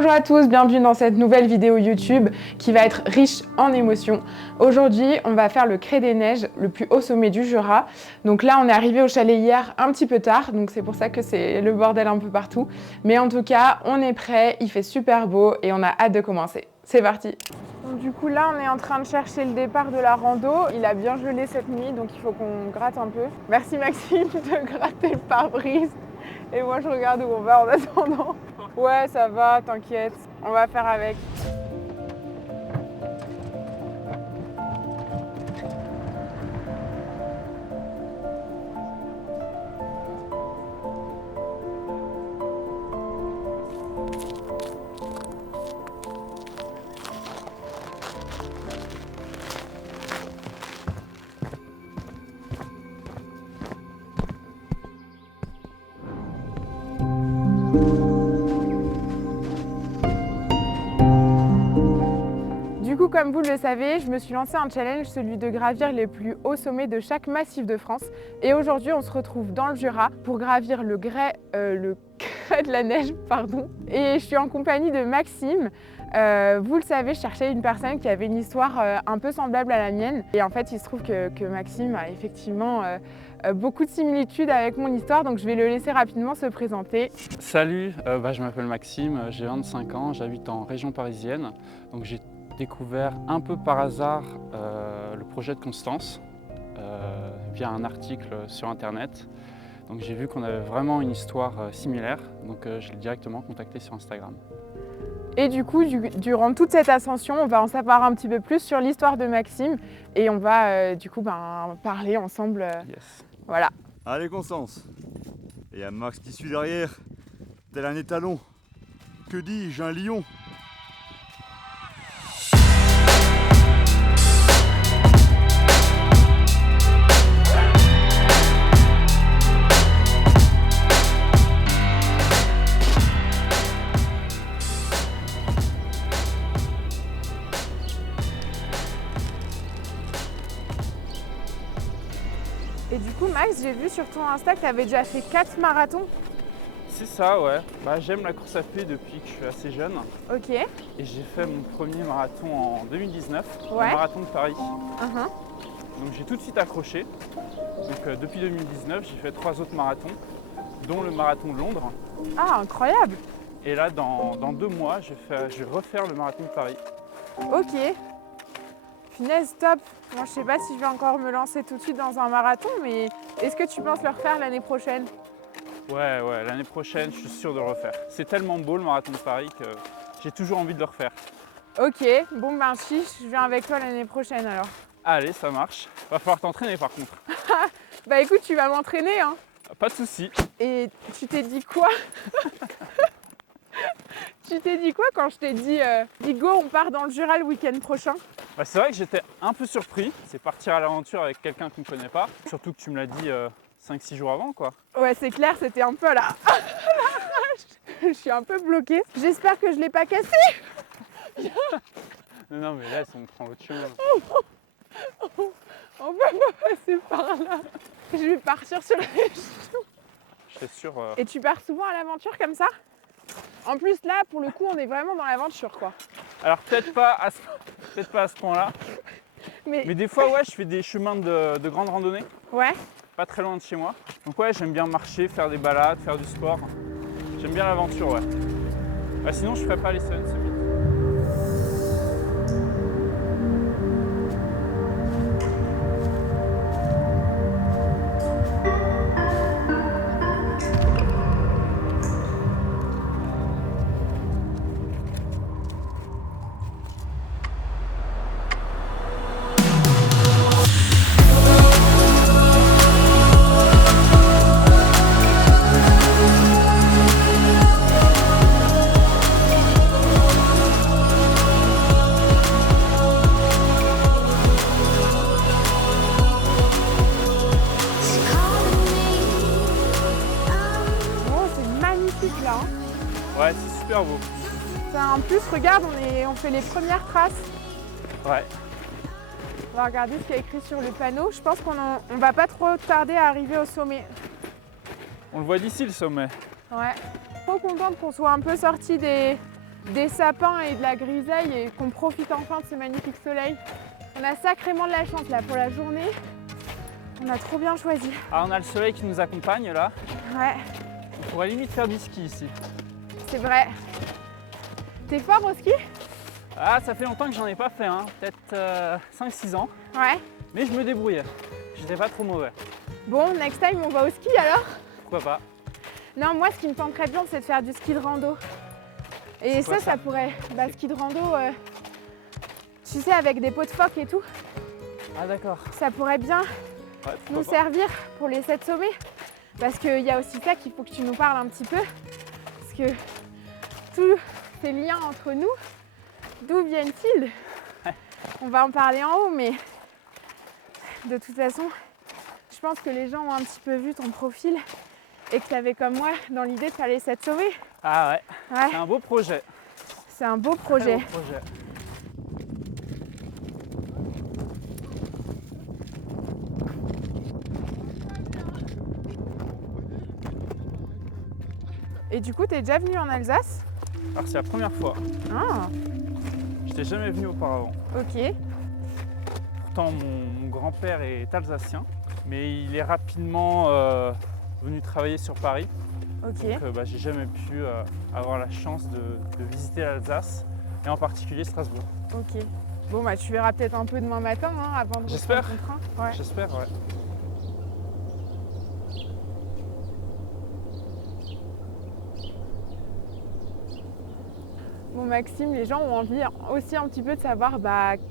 Bonjour à tous, bienvenue dans cette nouvelle vidéo YouTube qui va être riche en émotions. Aujourd'hui, on va faire le Crêt des Neiges, le plus haut sommet du Jura. Donc là, on est arrivé au chalet hier un petit peu tard, donc c'est pour ça que c'est le bordel un peu partout. Mais en tout cas, on est prêt, il fait super beau et on a hâte de commencer. C'est parti! Donc du coup là, on est en train de chercher le départ de la rando. Il a bien gelé cette nuit, donc il faut qu'on gratte un peu. Merci Maxime de gratter le pare-brise. Et moi, je regarde où on va en attendant. Ouais, ça va, t'inquiète. On va faire avec. Du coup, comme vous le savez, je me suis lancé un challenge, celui de gravir les plus hauts sommets de chaque massif de France. Et aujourd'hui, on se retrouve dans le Jura pour gravir le Crêt de la Neige, pardon. Et je suis en compagnie de Maxime. Vous le savez, je cherchais une personne qui avait une histoire un peu semblable à la mienne. Et en fait, il se trouve que Maxime a effectivement beaucoup de similitudes avec mon histoire, donc je vais le laisser rapidement se présenter. Salut, je m'appelle Maxime, j'ai 25 ans, j'habite en région parisienne. Donc j'ai découvert un peu par hasard le projet de Constance via un article sur internet. Donc j'ai vu qu'on avait vraiment une histoire similaire, donc je l'ai directement contacté sur Instagram. Et du coup, durant toute cette ascension, on va en savoir un petit peu plus sur l'histoire de Maxime et on va parler ensemble. Yes. Voilà. Allez Constance. Et il y a Max qui suit derrière, tel un étalon. Que dis-je, un lion. Et du coup, Max, j'ai vu sur ton Insta que tu avais déjà fait 4 marathons. C'est ça, ouais. J'aime la course à pied depuis que je suis assez jeune. Ok. Et j'ai fait mon premier marathon en 2019, Ouais. le marathon de Paris. Uh-huh. Donc j'ai tout de suite accroché. Donc depuis 2019, j'ai fait 3 autres marathons, dont le marathon de Londres. Ah, incroyable. Et là, dans 2 mois, je vais refaire le marathon de Paris. Ok. Punaise, top. Moi, je sais pas si je vais encore me lancer tout de suite dans un marathon, mais est-ce que tu penses le refaire l'année prochaine? Ouais, l'année prochaine, je suis sûr de le refaire. C'est tellement beau le marathon de Paris que j'ai toujours envie de le refaire. Ok, bon ben chiche, je viens avec toi l'année prochaine alors. Allez, ça marche. Va falloir t'entraîner par contre. Bah écoute, tu vas m'entraîner, hein. Pas de souci. Et tu t'es dit quoi? Tu t'es dit quoi quand je t'ai dit go, on part dans le Jura le week-end prochain? C'est vrai que j'étais un peu surpris. C'est partir à l'aventure avec quelqu'un qu'on ne connaît pas. Surtout que tu me l'as dit 5-6 jours avant, quoi. Ouais, c'est clair, c'était un peu là. Je suis un peu bloquée. J'espère que je l'ai pas cassé. Non, mais là, si on prend l'autre chemin. On va pas passer par là. Je vais partir sur les genoux. Je suis sûr. Et tu pars souvent à l'aventure comme ça? En plus là, pour le coup, on est vraiment dans l'aventure quoi. Alors peut-être pas à ce point-là. Mais des fois, ouais, je fais des chemins de grande randonnée. Ouais. Pas très loin de chez moi. Donc ouais, j'aime bien marcher, faire des balades, faire du sport. J'aime bien l'aventure, ouais. Sinon, je ferais pas les 7 Summit. Là, hein. Ouais, c'est super beau. En plus, regarde, on fait les premières traces. Ouais. On va regarder ce qu'il y a écrit sur le panneau. Je pense qu'on va pas trop tarder à arriver au sommet. On le voit d'ici le sommet. Ouais. Trop contente qu'on soit un peu sorti des des sapins et de la grisaille et qu'on profite enfin de ce magnifique soleil. On a sacrément de la chance là pour la journée. On a trop bien choisi. Ah, on a le soleil qui nous accompagne là. Ouais, On pourrait limite faire du ski ici. c'est vrai. T'es fort au ski? Ah, ça fait longtemps que j'en ai pas fait, hein. Peut-être 5-6 ans. Ouais. Mais je me débrouillais. J'étais pas trop mauvais. Bon, next time on va au ski alors? Pourquoi pas? Non, moi ce qui me tenterait bien c'est de faire du ski de rando. Et C'est quoi ça pourrait. Bah, ski de rando, tu sais, avec des pots de phoque et tout, Ah d'accord. ça pourrait bien Ouais, nous pourquoi pas. servir pour les 7 sommets. Parce qu'il y a aussi ça qu'il faut que tu nous parles un petit peu. Parce que tous ces liens entre nous, d'où viennent-ils? On va en parler en haut, mais de toute façon, je pense que les gens ont un petit peu vu ton profil et que tu avais comme moi dans l'idée de faire les 7 sommets. Ah ouais, Ouais, c'est un beau projet. c'est un beau Très projet. beau projet. Et du coup, tu es déjà venu en Alsace? Alors c'est la première fois. Ah, J'étais jamais venu auparavant. ok. Pourtant mon grand-père est alsacien, mais il est rapidement venu travailler sur Paris. Ok. Donc j'ai jamais pu avoir la chance de visiter l'Alsace, et en particulier Strasbourg. Ok. Bon, bah, tu verras peut-être un peu demain matin hein, avant de J'espère. reprendre ton train. Ouais. J'espère, ouais. Bon, Maxime, les gens ont envie aussi un petit peu de savoir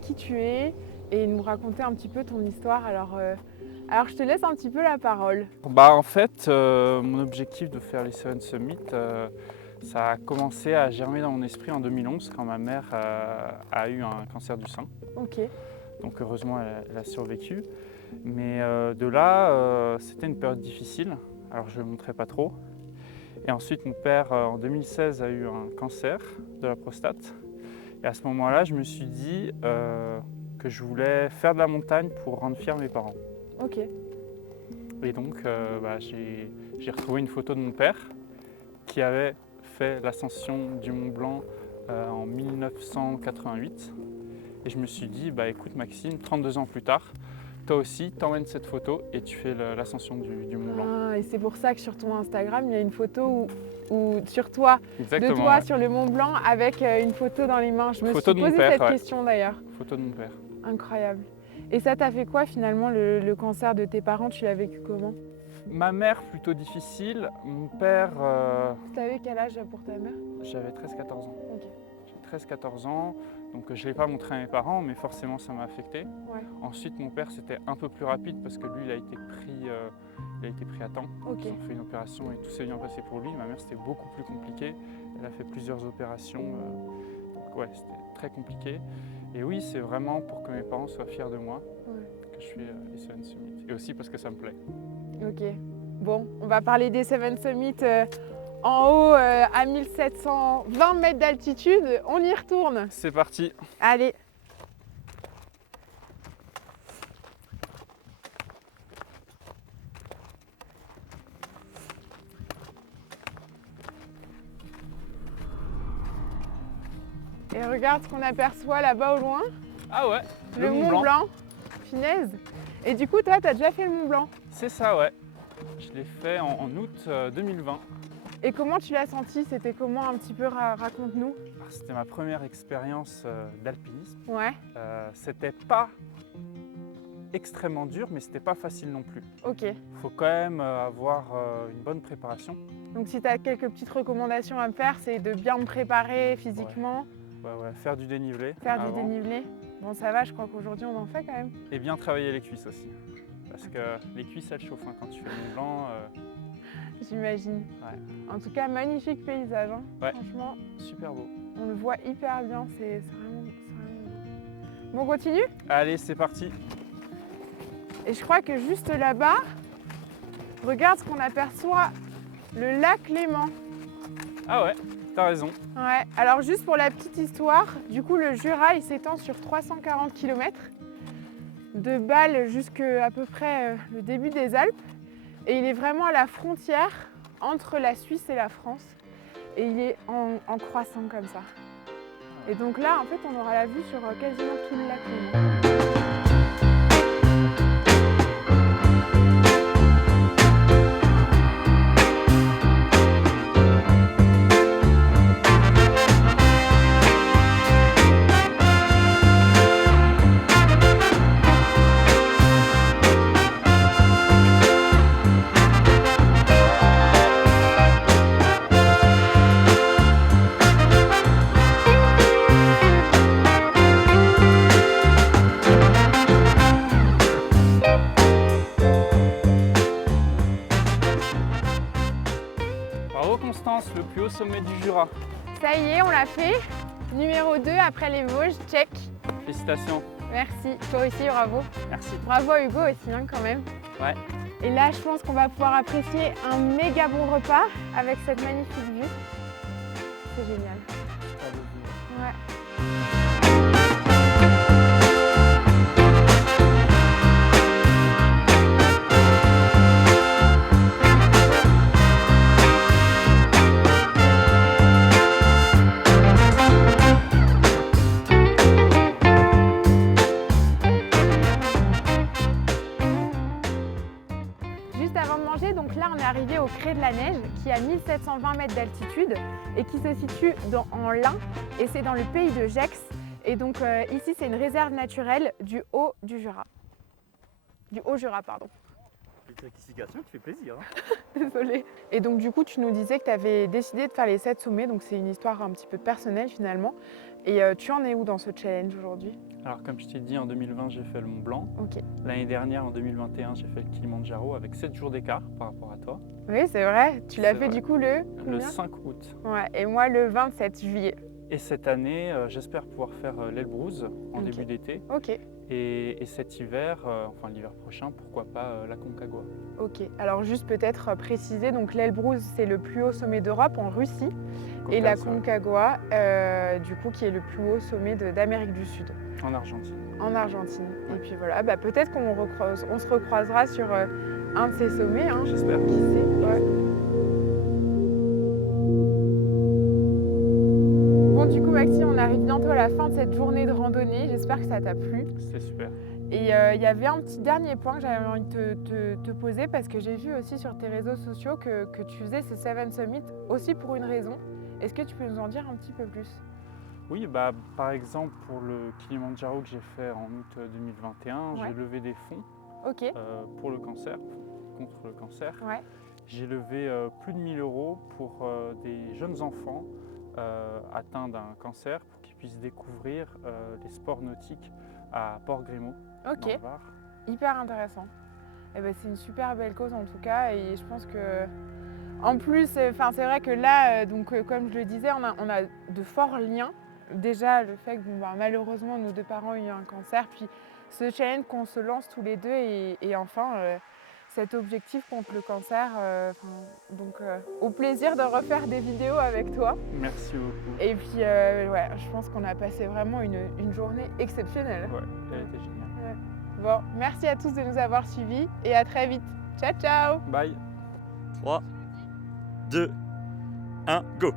qui tu es et nous raconter un petit peu ton histoire. Alors, je te laisse un petit peu la parole. En fait, mon objectif de faire les Seven Summits, ça a commencé à germer dans mon esprit en 2011 quand ma mère a eu un cancer du sein. Ok. Donc heureusement, elle a survécu. Mais de là, c'était une période difficile. Alors je ne le montrais pas trop. Et ensuite, mon père, en 2016, a eu un cancer de la prostate. Et à ce moment-là, je me suis dit que je voulais faire de la montagne pour rendre fiers mes parents. Ok. Et donc, j'ai retrouvé une photo de mon père qui avait fait l'ascension du Mont Blanc en 1988. Et je me suis dit, écoute Maxime, 32 ans plus tard, toi aussi, t'emmènes cette photo et tu fais l'ascension du Mont Blanc. Ah, et c'est pour ça que sur ton Instagram, il y a une photo sur toi, Exactement, de toi ouais. sur le Mont Blanc avec une photo dans les mains. Je me Photo suis de mon posé père, cette ouais. question d'ailleurs. Photo de mon père. Incroyable. Et ça t'a fait quoi finalement le cancer de tes parents? Tu l'as vécu comment? Ma mère, plutôt difficile. Mon père, T'avais quel âge pour ta mère? j'avais 13-14 ans. Ok. J'ai 13-14 ans, donc je ne l'ai pas montré à mes parents, mais forcément ça m'a affecté. Ouais. Ensuite, mon père, c'était un peu plus rapide parce que lui, il a été pris à temps. Ok. Ils ont fait une opération et tout s'est bien passé pour lui. Ma mère, c'était beaucoup plus compliqué. Elle a fait plusieurs opérations, donc ouais, c'était très compliqué. Et oui, c'est vraiment pour que mes parents soient fiers de moi que je fais les Seven Summits. Et aussi parce que ça me plaît. Ok. Bon, on va parler des Seven Summits en haut à 1720 mètres d'altitude. On y retourne. C'est parti. Allez. Et regarde ce qu'on aperçoit là-bas au loin. Ah ouais, Le Mont Blanc. Finesse. Et du coup, toi, t'as déjà fait le Mont Blanc. C'est ça, ouais. Je l'ai fait en août 2020. Et comment tu l'as senti? C'était comment un petit peu? Raconte-nous. C'était ma première expérience d'alpinisme. Ouais. C'était pas extrêmement dur, mais c'était pas facile non plus. Ok. Il faut quand même avoir une bonne préparation. Donc si tu as quelques petites recommandations à me faire, c'est de bien me préparer physiquement, Ouais, faire du dénivelé. faire du avant. dénivelé. Bon, ça va, je crois qu'aujourd'hui on en fait quand même. Et bien travailler les cuisses aussi. Parce que les cuisses, elles chauffent hein, quand tu fais le Mont Blanc. J'imagine. Ouais. En tout cas, magnifique paysage. Hein. Ouais. Franchement, Super beau. on le voit hyper bien. C'est vraiment beau. Bon, on continue. Allez, c'est parti. Et je crois que juste là-bas, regarde ce qu'on aperçoit, le lac Léman. Ah ouais, t'as raison. Ouais, alors juste pour la petite histoire, du coup le Jura il s'étend sur 340 km, de Bâle jusqu'à peu près le début des Alpes. Et il est vraiment à la frontière entre la Suisse et la France. Et il est en croissant comme ça. Et donc là, en fait, on aura la vue sur quasiment tout le lac Léman. Bravo Constance, le plus haut sommet du Jura. Ça y est, on l'a fait. Numéro 2 après les Vosges, check. Félicitations. Merci. Toi aussi, bravo. Merci. Bravo à Hugo aussi, hein, quand même. Ouais. Et là, je pense qu'on va pouvoir apprécier un méga bon repas avec cette magnifique vue. C'est génial. Ouais. Juste avant de manger, donc là on est arrivé au Cré de la Neige qui est à 1720 mètres d'altitude et qui se situe en l'Ain et c'est dans le pays de Gex. Et donc ici c'est une réserve naturelle du Haut du Jura. Du Haut Jura, pardon. Petite rectification qui fait plaisir. Désolée. Et donc du coup tu nous disais que tu avais décidé de faire les 7 sommets, donc c'est une histoire un petit peu personnelle finalement. Et tu en es où dans ce challenge aujourd'hui? Alors comme je t'ai dit, en 2020 j'ai fait le Mont Blanc. Ok. L'année dernière, en 2021, j'ai fait le Kilimandjaro avec 7 jours d'écart par rapport à toi. Oui c'est vrai, tu l'as C'est fait vrai. du coup le Le combien? 5 août. Ouais, et moi le 27 juillet. Et cette année, j'espère pouvoir faire l'Elbrouz en Ok. début d'été. Ok. Et cet hiver, enfin l'hiver prochain, pourquoi pas la Concagua. Ok, alors juste peut-être préciser, donc l'Elbrouz c'est le plus haut sommet d'Europe en Russie et la Caucase, ouais. Concagua du coup qui est le plus haut sommet d'Amérique du Sud, En Argentine. en Argentine. Et puis voilà, bah, peut-être qu'on on se recroisera sur un de ces sommets, hein. J'espère. Qui sait, ouais. Bon du coup Maxime, on arrive bientôt à la fin de cette journée de randonnée, j'espère que ça t'a plu. C'était super. Et il y avait un petit dernier point que j'avais envie de te poser parce que j'ai vu aussi sur tes réseaux sociaux que tu faisais ces 7 Summits aussi pour une raison. Est-ce que tu peux nous en dire un petit peu plus? Oui, bah, par exemple pour le Kilimandjaro que j'ai fait en août 2021, Ouais. j'ai levé des fonds Ok, pour le cancer, contre le cancer. ouais, J'ai levé plus de 1000 € pour des jeunes enfants atteints d'un cancer pour qu'ils puissent découvrir les sports nautiques à Port-Grémaud, dans ok, le Var. hyper intéressant. Eh ben, c'est une super belle cause en tout cas et je pense que en plus, c'est vrai que là, comme je le disais, on a de forts liens. Déjà le fait que malheureusement nos deux parents ont eu un cancer, puis ce challenge qu'on se lance tous les deux et enfin cet objectif contre le cancer. Au plaisir de refaire des vidéos avec toi. Merci beaucoup. Et puis ouais, je pense qu'on a passé vraiment une journée exceptionnelle. Ouais, elle était géniale. Bon, merci à tous de nous avoir suivis et à très vite. Ciao ciao! Bye. 3, 2, 1, go!